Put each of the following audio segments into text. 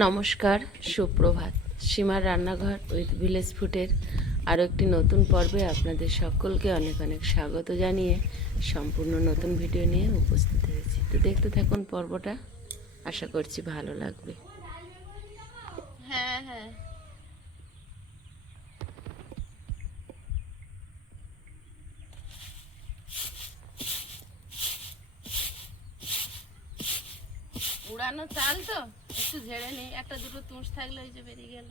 নমস্কার, সুপ্রভাত। সীমার রান্নাঘর উইথ ভিলেজ ফুডের আরও একটি নতুন পর্বে আপনাদের সকলকে অনেক অনেক স্বাগত জানিয়ে সম্পূর্ণ নতুন ভিডিও নিয়ে উপস্থিত হয়েছি। তো দেখতে থাকুন পর্বটা, আশা করছি ভালো লাগবে। হ্যাঁ হ্যাঁ, উড়ানো চাল তো একটু ঝেড়ে নেই, একটা দুটো তুষ থাকলে ওই যে বেরিয়ে গেল।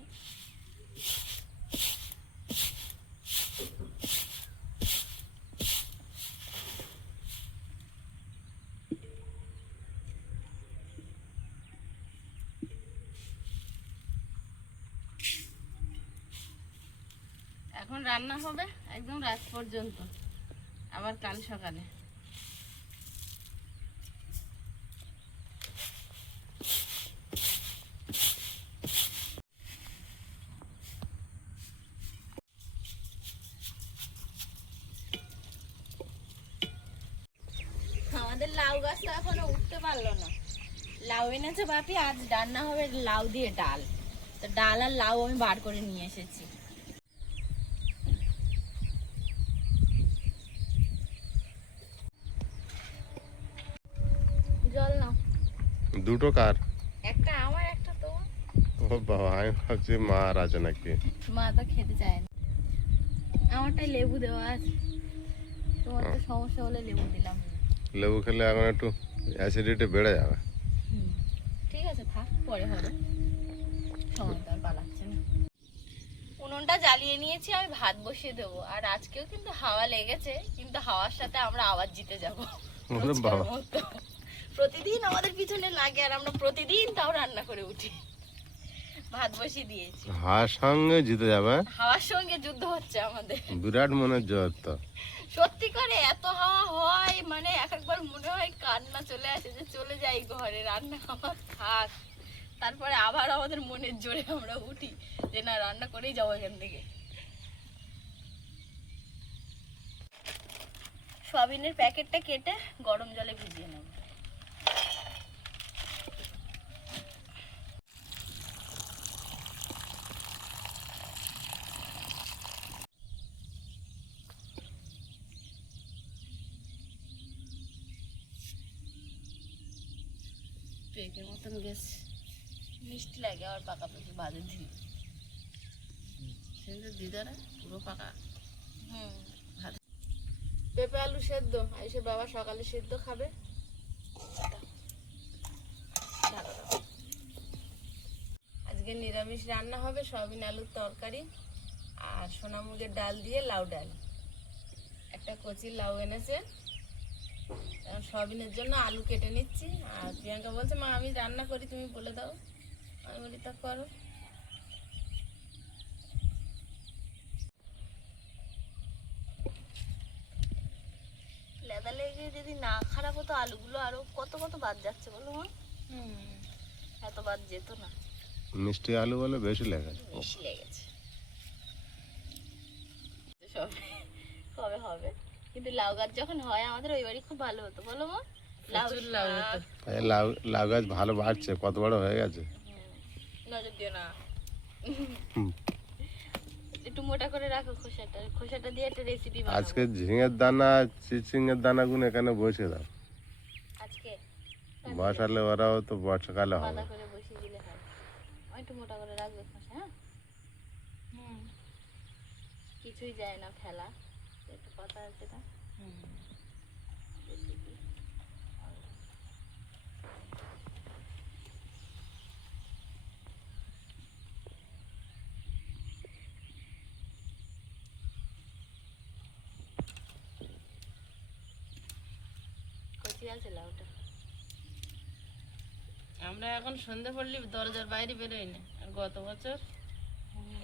এখন রান্না হবে একদম রাত পর্যন্ত, আবার কাল সকালে। আমাদের লাউ গাছটা এখনো উঠতে পারলো না। লাউ এনেছে বাপি, আজ রান্না হবে লাউ দিয়ে ডাল। তো ডাল আর লাউ আমি বার করে নিয়ে এসেছি। জল নাও। দুটো কার? একটা আমার, একটা তোমার। ও বাবা, আমি ভাবছি মার আছে নাকি। মা তো খেতে চায় না। আমারটাই লেবু দেওয়া আছে, তোমার তো সমস্যা হলে লেবু দিলাম। লেবু খেলে এখন একটু অ্যাসিডিটি বেড়ে যাবে। ঠিক আছে, থাক, পরে হবে, সময় তো আর পালাচ্ছে না। উনুনটা জ্বালিয়ে নিয়েছি, আমি ভাত বসিয়ে দেবো। আর আজকেও কিন্তু হাওয়া লেগেছে, কিন্তু হাওয়ার সাথে আমরা আবার জিতে যাবো। ওরে বাবা, প্রতিদিন আমাদের পিছনে লাগে, আর আমরা প্রতিদিন তাও রান্না করে উঠি। ভাত বসিয়ে দিয়েছি। হাওয়ার সঙ্গে জিতে যাবে। হাওয়ার সঙ্গে যুদ্ধ হচ্ছে আমাদের, বিরাট মনের জোর তো। সত্যি করে এত হাওয়া হয়, মানে এক একবার মনে হয় কান্না চলে আসে যে চলে যাই ঘরে, রান্না আমার থাক। তারপরে আবার আমাদের মনের জোরে আমরা উঠি যে না, রান্না করেই যাবো এখান থেকে। সয়াবিনের প্যাকেটটা কেটে গরম জলে ভিজিয়ে নেব। পেকের মতন বেশ মিষ্টি লাগে, আবার পাকা পেকে বাজে দিন সেটা দিদারা পুরো পাকা। ভাত পেঁপে আলু সেদ্ধ, এসে বাবা সকালে সেদ্ধ খাবে। আজকে নিরামিষ রান্না হবে, সয়াবিন আলুর তরকারি আর সোনামুগের ডাল দিয়ে লাউ ডাল। একটা কচি লাউ এনেছে, সয়াবিনের জন্য আলু কেটে নিচ্ছি। আর প্রিয়াঙ্কা বলছে মা আমি রান্না করি, তুমি বলে দাও। আমি বলি তা করো। লেদা লেগে যদি না খারাপ হতো, আলুগুলো আরো কত কত বাদ যাচ্ছে বলো মা। এত বাদ যেত না। মিষ্টি আলু বলে বেশি লেগে বেশি লেগেছে। কবে হবে? কিন্তু লাউ গাছ যখন হয় আমাদের ওই বাড়ি খুব ভালো হতো বলো মা। লাউ হতো। লাউ লাউ গাছ ভালো বাড়ছে, কত বড় হয়ে গেছে। নজর দিও না। একটু মোটা করে রাখো খোসাটা, খোসাটা দিয়ে একটা রেসিপি বানাবো আজকে ঝিঙের দানা, চিচিঙের দানাগুলো এখানে বসে দাও। আজকে। বসালে ওরাও তো বর্ষাকালে হবে। বাঁধা করে বসিয়ে দিলে হয়। একটু মোটা করে রাখবে খোসা। হ্যাঁ, কিছুই যায় না ফেলা, একটু কথা আছে না। কচি আছে লাউটা। আমরা এখন সন্ধে পড়লে দরজার বাইরে বেরোই না। আর গত বছর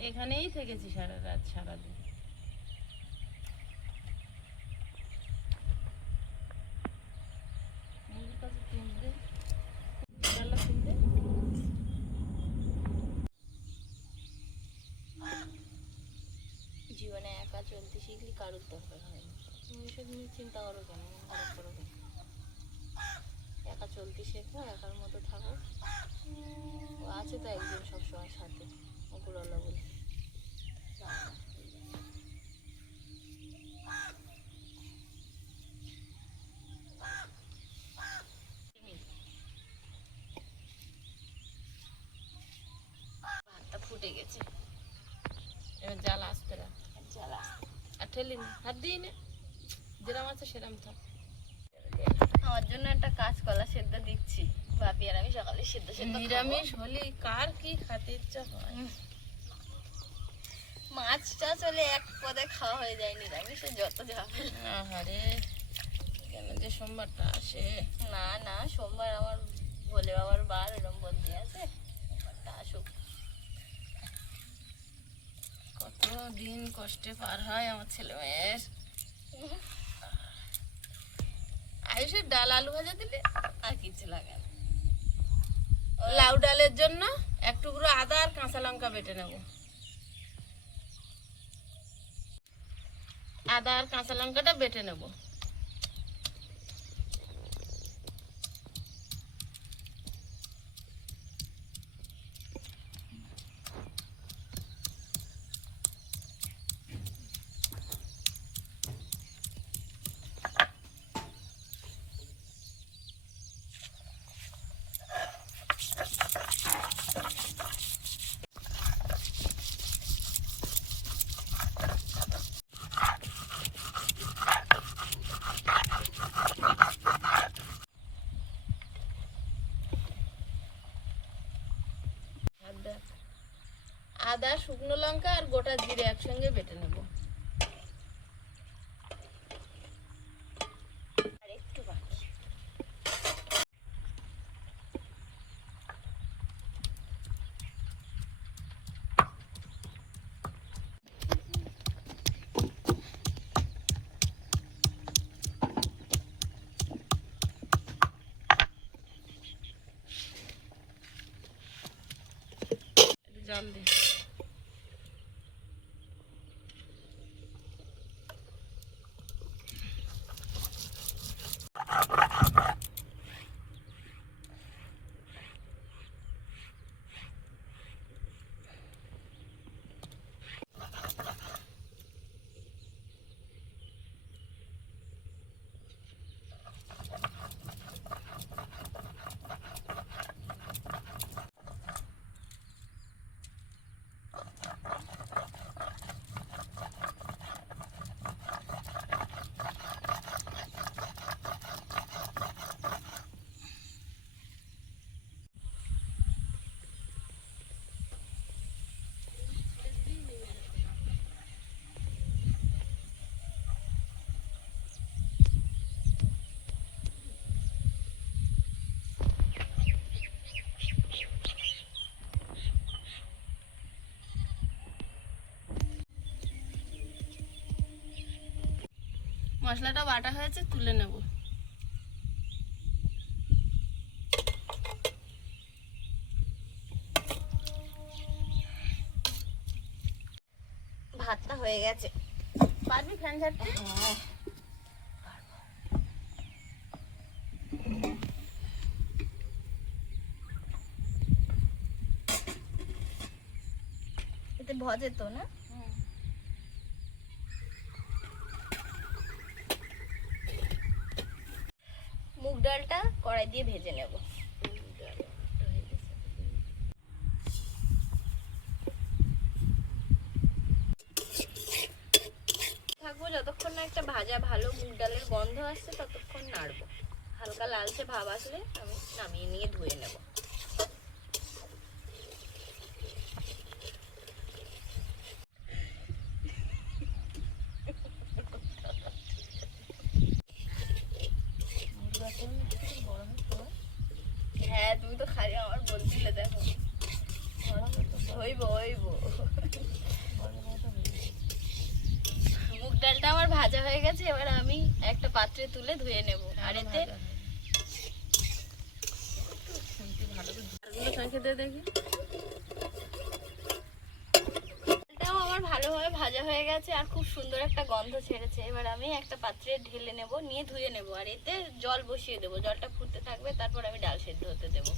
এখানেই থেকেছি সারা রাত সারাদিন। জীবনে একা চলতে শিখলে কারোর দরকার হয় না। তুমি এসব নিয়ে চিন্তা করো কেন, খারাপ করো কেন? একা চলতে শেখো, একার মতো থাকো। ও আজ আছে তো একজন সবসময় সাথে, অপুরওয়ালা বলে। ভাতটা ফুটে গেছে, এবার জাল আসতে রাখ, জ্বালা। আর ঠেলি না, হাত দিয়ে নে, যেরম আছে সেরম থাক। আমার জন্য একটা কাঁচকলা সেদ্ধ দিচ্ছি, বাপি আর আমি সকালে সেদ্ধ সেদ্ধ খাবো। নিরামিষ হলে কার কি খেতে ইচ্ছা হয়? মাছ টাছ হলে এক পদে খাওয়া হয়ে যায়, নিরামিষে যত যাবে। আহারে, কেন যে সোমবারটা আসে। না না, সোমবার আমার ভোলে বাবার বার, এরম বলতে আছে, সোমবারটা আসুক। কত দিন কষ্টে পার হয় আমার ছেলে মেয়ের। আয়ুষের ডাল আলু ভাজা দিলে আর কিছু লাগে না। লাউ ডালের জন্য এক টুকরো আদা আর কাঁচা লঙ্কা বেটে নেব। আদা আর কাঁচা লঙ্কাটা বেটে নেব। আদা, শুকনো লঙ্কা আর গোটা জিরে একসঙ্গে বেটে নেব। আর একটু বাকি। একটু জল দে। মশলাটা বাটা হয়েছে, তুলে নেব। ভাতটা হয়ে গেছে। পারবি ফ্যান ঝাড়তে? হ্যাঁ, এতে ভজে তো না? মুগ ডালটা কড়াই দিয়ে ভেজে নেব। থাকবো যতক্ষণ না একটা ভাজা ভালো মুগ ডালের গন্ধ আসছে, ততক্ষণ নাড়বো। হালকা লালচে ভাব আসলে আমি নামিয়ে নিয়ে ধুয়ে নেব। হ্যাঁ, তুমি তো খালি আমার বলছিলে, দেখো হইব হইব। মুগ ডালটা আমার ভাজা হয়ে গেছে, এবার আমি একটা পাত্রে তুলে ধুয়ে নেব। আর এতে দেখি ডালটাও আমার ভালোভাবে ভাজা হয়ে গেছে আর খুব সুন্দর একটা গন্ধ ছেড়েছে। এবার আমি একটা পাত্রে ঢেলে নেব, নিয়ে ধুয়ে নেব। আর এতে জল বসিয়ে দেবো, জলটা ফুটতে থাকবে, তারপর আমি ডাল সেদ্ধ হতে দেবো।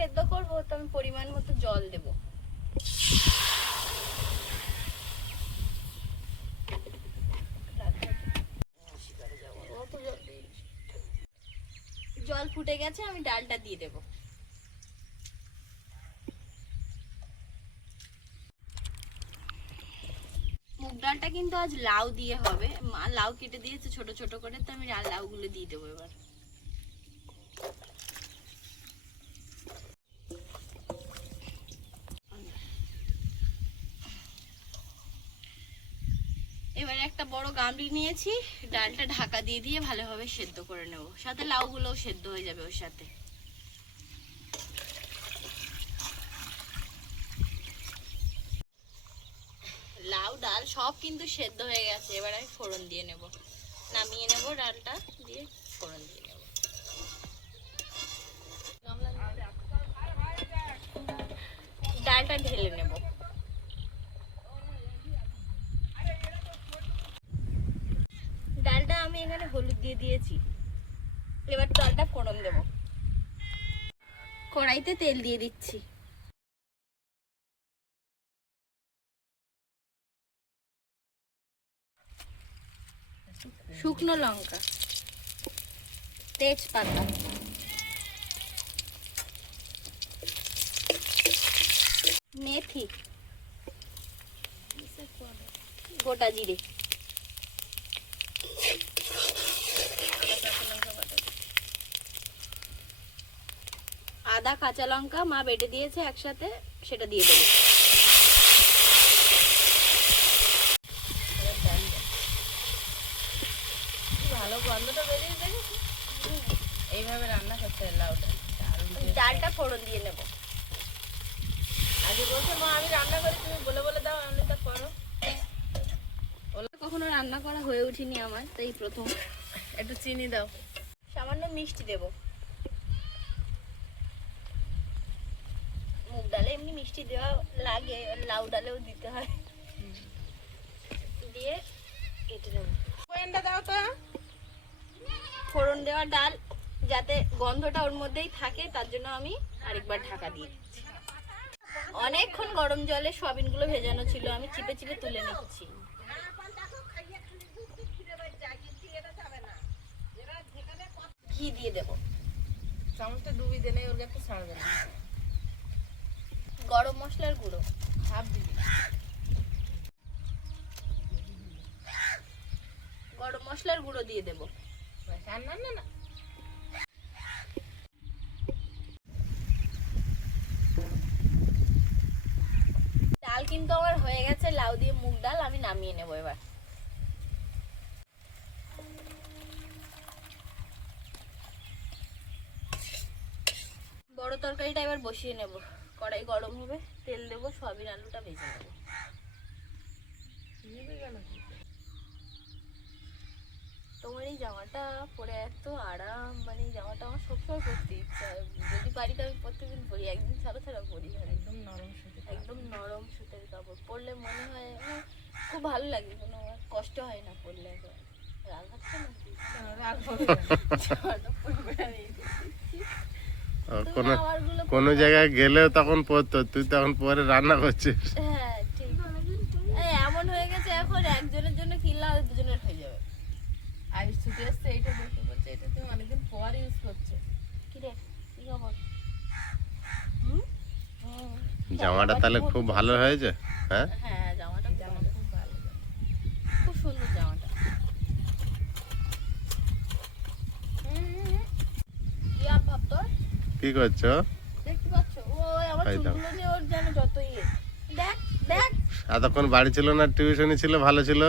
সেদ্ধ করবো তো আমি পরিমাণ মতো জল দেব। জল ফুটে গেছে, আমি ডালটা দিয়ে দেব। মুগ ডালটা কিন্তু আজ লাউ দিয়ে হবে, মা লাউ কেটে দিয়েছে ছোট ছোট করে, তো আমি লাউগুলো দিয়ে দেবো এবার। এবারে একটা বড় গামলি নিয়েছি, ডালটা ঢাকা দিয়ে দিয়ে ভালোভাবে সেদ্ধ করে নেব, সাথে লাউগুলোও সেদ্ধ হয়ে যাবে ওর সাথে। লাউ ডাল সব কিন্তু সেদ্ধ হয়ে গেছে, এবার আমি ফোড়ন দিয়ে নেব, নামিয়ে নেব, ডালটা দিয়ে ফোড়ন দিয়ে নেব। ডালটা ঢেলে নেব। ডালটা আমি এখানে হলুদ দিয়ে দিয়েছি, এবার ডালটা ফোড়ন দেব। কড়াইতে তেল দিয়ে দিচ্ছি। শুকনো লঙ্কা, তেজপাতা, মেথি, গোটা জিরে, আদা, কাঁচা লঙ্কা মা বেটে দিয়েছে একসাথে, সেটা দিয়ে দেবো। ভালো গন্ধটা বেরিয়ে দেখেছি। এইভাবে রান্না করতে হয় লাউটা। ডালটা ফোড়ন দিয়ে নেব। আগে বলছে মা আমি রান্না করি, তুমি বলে বলে দাও, আমি তা করো। কখনো রান্না করা হয়ে ওঠেনি আমার, তাই প্রথম। একটু চিনি দাও। সামান্য মিষ্টি দেব। মুগ ডালে এমনি মিষ্টি দেওয়া লাগে, লাউ ডালেও দিতে হয়। দিয়ে কেটে নেব। কোয়েনটা দাও তো। ফোড়ন দেওয়া ডাল যাতে গন্ধটা ওর মধ্যেই থাকে, তার জন্য আমি আরেকবার ঢাকা দিয়ে দিচ্ছি। অনেকক্ষণ গরম জলে সয়াবিনগুলো ভেজানো ছিল, আমি চিপে চিপে তুলে নিচ্ছি। ঘি দিয়ে দেব। চামচটা ডুবি দিলে ওর একটু ছাড়বে না। গরম মশলার গুঁড়ো হাফ দিবি। গরম মশলার গুঁড়ো দিয়ে দেব। আর না না না। ডাল কিন্তু আমার হয়ে গেছে, লাউ দিয়ে মুগ ডাল, আমি নামিয়ে নেব এবার। বড় তরকারিটা এবার বসিয়ে নেব। কড়াই গরম হবে, তেল দেবো, সয়াবিন আলুটা ভেজে নেব। তোমার এই জামাটা পরে এত আরাম, মানে এই জামাটা আমার সবসময় পরতে ইচ্ছা হয়। যদি পারি তো আমি প্রত্যেকদিন পরি, একদিন ছাড়া ছাড়া পরি। একদম নরম সুতি। একদম নরম সুতির কাপড় পরলে মনে হয় মানে খুব ভালো লাগে, কোনো কষ্ট হয় না পরলে। একবার রাগ হচ্ছে না কি? কোনো জায়গায় গেলেও তখন পরতো, তুই তখন পরে রান্না করছিস। হ্যাঁ ঠিক। এমন হয়ে গেছে এখন একজনের জন্য কিনলে আর দুজনের হয়ে যাবে। আইস ছুটি আসছে, এইটা দেখতে বলছে, এটা তুমি অনেকদিন পর ইউজ করছো। কি রে, কি খবর? জামাটা তাহলে খুব ভালো হয়েছে। হ্যাঁ হ্যাঁ জামাটা খুব ভালো। খুব সুন্দর জামাটা। কি আর ভাব তোর? কি করছো? দেখতে পাচ্ছ ও আমার এই দাও। চুলগুলো নিয়ে ওর যেন যতই দেখ দেখ। এতক্ষণ বাড়ি ছিল না, টিউশনি ছিল, ভালো ছিল,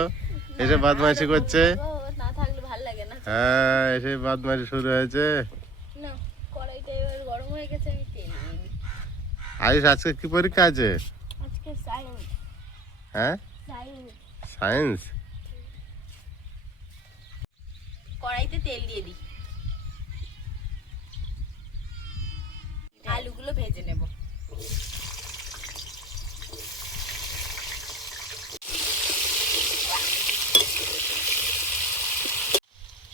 এসে বদমাইশি করছে। ও না থাকলে ভালো লাগে না। হ্যাঁ এসে বদমাইশি শুরু হয়েছে। না কড়াইটা এবার গরম হয়ে গেছে, আমি তেল দিয়ে দিই। আয়ুষ আজকে কি পরীক্ষা আছে? আজকে সায়েন্স। হ্যাঁ সায়েন্স। সায়েন্স। কড়াইতে তেল দিয়ে দিই, আলুগুলো ভেজে নেব।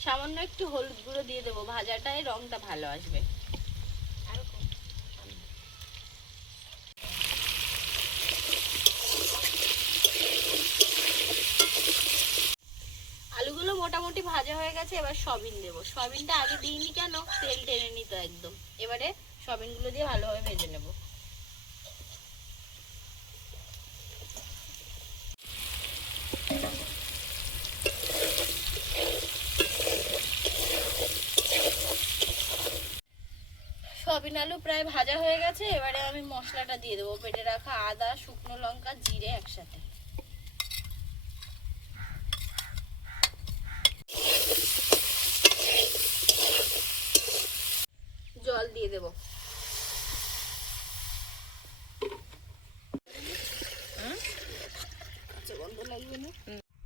সামান্য একটু হলুদ গুঁড়ো দিয়ে দেবো, ভাজাটায় রংটা ভালো আসবে। ভাজা হয়ে গেছে, এবার সয়াবিন দেবো। সয়াবিনটা আগে দিইনি কেন, তেল টেনে নিত একদম। এবারে সয়াবিনগুলো দিয়ে ভালোভাবে ভেজে নেব। সয়াবিন আলু প্রায় ভাজা হয়ে গেছে, এবারে আমি মশলাটা দিয়ে দেবো। বেটে রাখা আদা, শুকনো লঙ্কা, জিরে একসাথে। জল দিয়ে দেবো।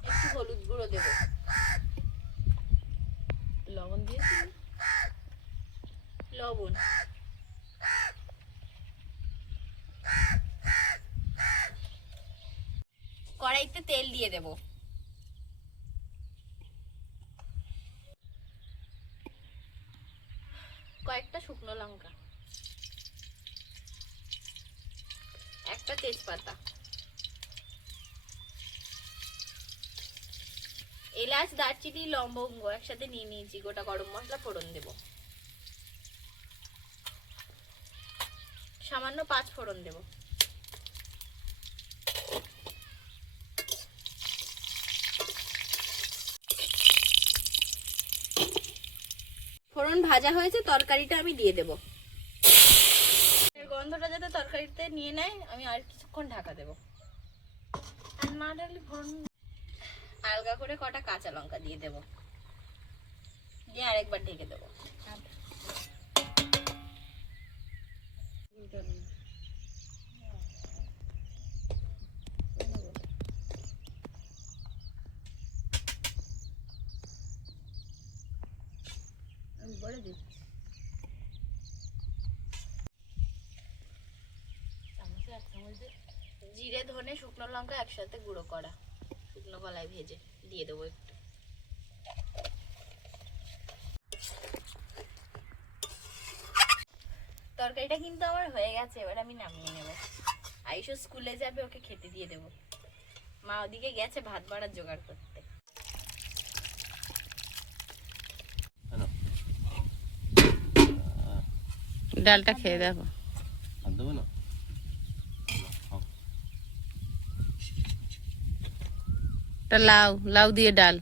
একটু হলুদ গুঁড়ো দেবো। লবণ দিয়েছি, লবণ, কড়াইতে তেল দিয়ে দেব। কয়েকটা শুকনো লঙ্কা, একটা তেজপাতা, এলাচ, দারচিনি, লবঙ্গ একসাথে নিয়ে নিয়েছি। গোটা গরম মশলা ফোড়ন দেব। সামান্য 5 ফোড়ন দেব। ফোড়ন ভাজা হয়েছে, তরকারিটা আমি দিয়ে দেব। এর গন্ধটা যাতে তরকারিতে নিয়ে নেয়, আমি আর কিছুক্ষণ ঢাকা দেব। আর না ডালি ফোড়ন আলগা করে কটা কাঁচা লঙ্কা দিয়ে দেব, দিয়ে আরেকবার ঢেকে দেব। আমি বলে দিচ্ছি। জিরে, ধনে, শুকনো লঙ্কা একসাথে গুঁড়ো করা, শুকনো কলাই ভেজে দিয়ে দেবো একটু। তরকারিটা কিন্তু আমার হয়ে গেছে, এবার আমি নামিয়ে নেব। আয়ুষ স্কুলে যাবে, ওকে খেতে দিয়ে দেবো। মা ওদিকে গেছে ভাত বাড়ার জোগাড় করতে। ডালটা খেয়ে দেখো। আর দেবো না? লাউ, লাউ দিয়ে ডাল।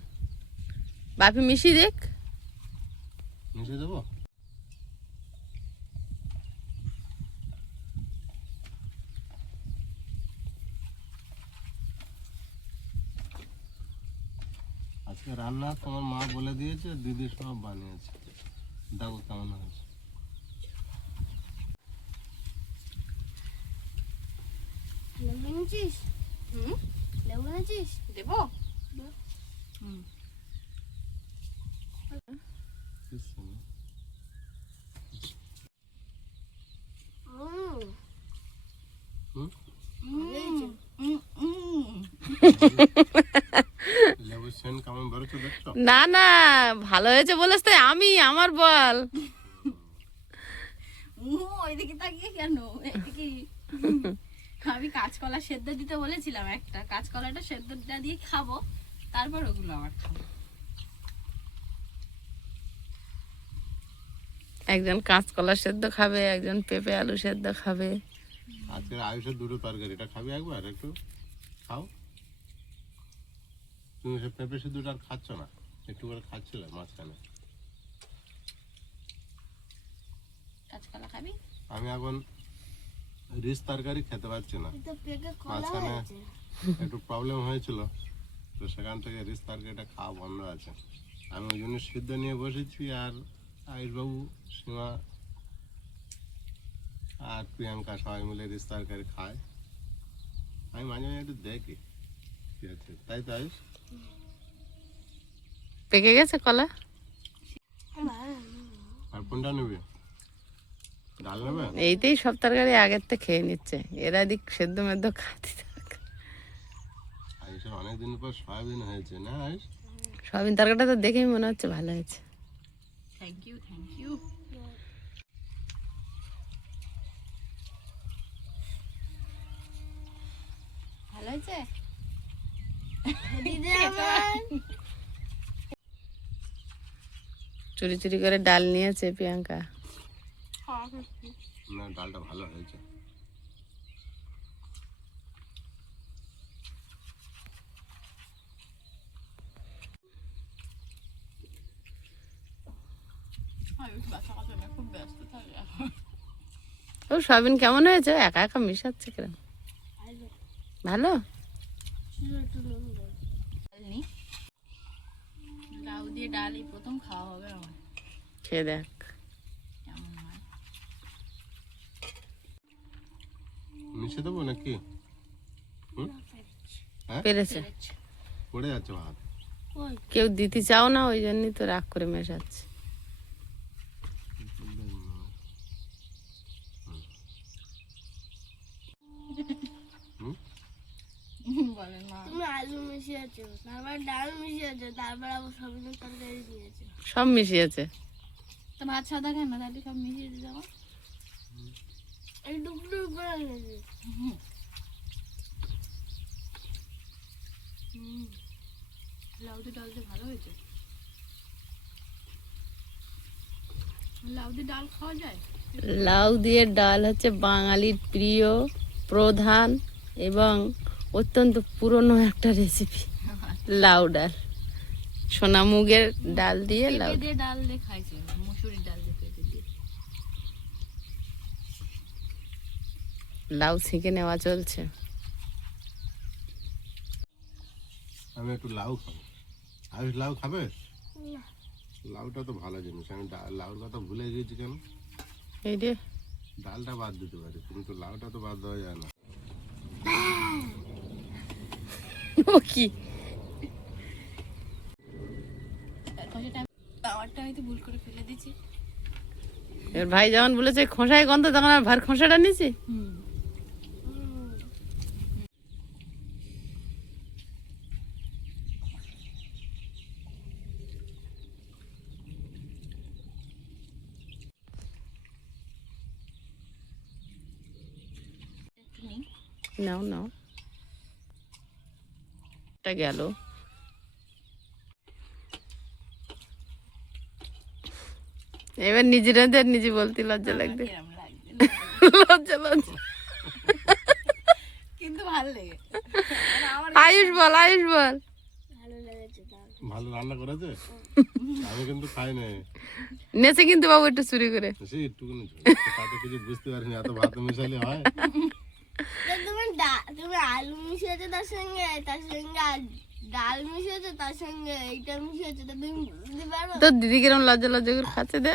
বাপি মিশিয়ে দেখ। মিশিয়ে দেবো? আজকে রান্না তোমার মা বলে দিয়েছে, দিদি সব বানিয়েছে। দেখো কেমন হয়েছে। লেবু এনেছিস? লেবু এনেছিস? দেবো। লেবুর সেন্ট কেমন বেরোচ্ছে দেখছো? না না, ভালো হয়েছে বলেছ তাই আমি, আমার বল। ওইদিকে তাকিয়ে কেন? এদিকে আমি কাঁচকলা সেদ্ধ দিতে বলেছিলাম, একটা কাঁচকলাটা সেদ্ধটা দিয়ে খাবো, তারপর ওগুলো আবার খাবো। একজন কাঁচকলা সেদ্ধ খাবে, একজন পেঁপে আলু সেদ্ধ খাবে। আজকে আয়ুষের দুটো তরকারি, এটা খাবি একবার, একটু খাও। তুমি সে পেঁপে সিদ্ধটা আর খাচ্ছ না, একটু করে খাচ্ছিলে মাঝখানে। কাঁচকলা খাবি? আমি এখন রিস তরকারি খেতে পারছি না, মাঝখানে একটু প্রবলেম হয়েছিল, তো সেখান থেকে রিস তরকারিটা খাওয়া বন্ধ আছে। আমি ওই জন্য সিদ্ধ নিয়ে বসেছি, আর আয়ুষবাবু, সীমা আর প্রিয়াঙ্কা সবাই মিলে রিস তরকারি খায়। আমি মাঝে মাঝে একটু দেখি কি আছে, তাই তো আয়ুষ? পেকে গেছে কলা? আর কোনটা নেবে? ডাল নেবে? এইটাই সব তরকারি আগের থেকে খেয়ে নিচ্ছে, এরা দিক সেদ্ধ মেদ্ধ খাতে থাকে। আয়ুষের অনেকদিন পর সয়াবিন হয়েছে না আয়ুষ? সয়াবিন তরকারিটা তো দেখেই মনে হচ্ছে ভালো হয়েছে। Thank you, thank you. ভালো হয়েছে? চুরি চুরি করে ডাল নিয়েছে প্রিয়াঙ্কা। না, ডালটা ভালো হয়েছে। খুব ব্যস্ত থাকে। ও সয়াবিন কেমন হয়েছে? একা একা মিশাচ্ছে কিরম? ভালো। লাউ দিয়ে ডাল এই প্রথম খাওয়া হবে আমার। খেয়ে দেখ। কেমন হয়? মিশে দেবো নাকি? হ্যাঁ, পেরেছে। পড়ে যাচ্ছে ভাত। কেউ দিতে চাও না, ওই জন্যই তো রাগ করে মেশাচ্ছে। বলেন মা। তুমি আলু মিশিয়েছো, তারপর ডাল মিশিয়েছো, তারপর আবার সবজির তরকারি দিয়েছো। সব মিশিয়েছে। তো ভাত সাদা কেন? তাহলে সব মিশিয়ে দিয়ে যাবো। এই টুকরো করে নিয়েছি। লাউ দিয়ে ডাল দিয়ে ভালো হয়েছে। লাউ দিয়ে ডাল খাওয়া যায়? লাউ দিয়ে ডাল হচ্ছে বাঙালির প্রিয়, প্রধান এবং অত্যন্ত পুরনো একটা রেসিপি। লাউ ডাল, সোনা মুগের ডাল দিয়ে লাউ। পেঁপে দিয়ে ডাল দিয়ে খাইছে, মুসুরির ডাল দিয়ে পেঁপে দিয়ে। লাউ ছেঁকে নেওয়া চলছে। আমি একটু লাউ খাবো। আয়ুষ লাউ খাবে? লাউটা তো ভালো জিনিস, আমি লাউর কথা ভুলে গিয়েছি কেন? এই রে, ডালটা বাদ দিতে পারি কিন্তু লাউটা তো বাদ দেওয়া যায় না। ও কি? টাওয়ারটা আমি তো ভুল করে ফেলে দিয়েছি। এর ভাই যখন বলেছে খোসায় গন্ধ, তখন আর ভার খোসাটা নিয়েছি। নাও নাও, এটা গেল। এবার নিজেরাদের নিজে বলতে লজ্জা লাগবে। কেরম লাগছে? লজ্জা লজ্জা। কিন্তু ভালো লেগে। আয়ুষ বল, আয়ুষ বল। ভালো লেগেছে তার। ভালো রান্না করেছে? আমি কিন্তু খাই নাই। নেছে কিন্তু বাবু একটু চুরি করে। সেই একটুকুনি ঝোল। তাতে কিছু বুঝতে পারিনি, এত ভাত মিশালে হয়? তুমি আলু মিশিয়েছো তার সঙ্গে ডাল মিশিয়েছো, তার সঙ্গে এইটা মিশিয়েছো, তা তুমি বুঝতে পারো? তোর দিদি কিরম লজ্জা লজ্জা করে খাচ্ছে দে।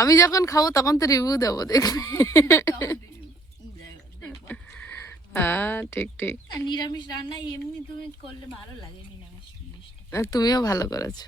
আমি যখন খাবো তখন তো রিভিউ দেবো, দেখবি। হ্যাঁ, ঠিক ঠিক। নিরামিষ রান্না এমনি তুমি করলে ভালো লাগে, নিরামিষ জিনিসটা। তুমিও ভালো করেছো।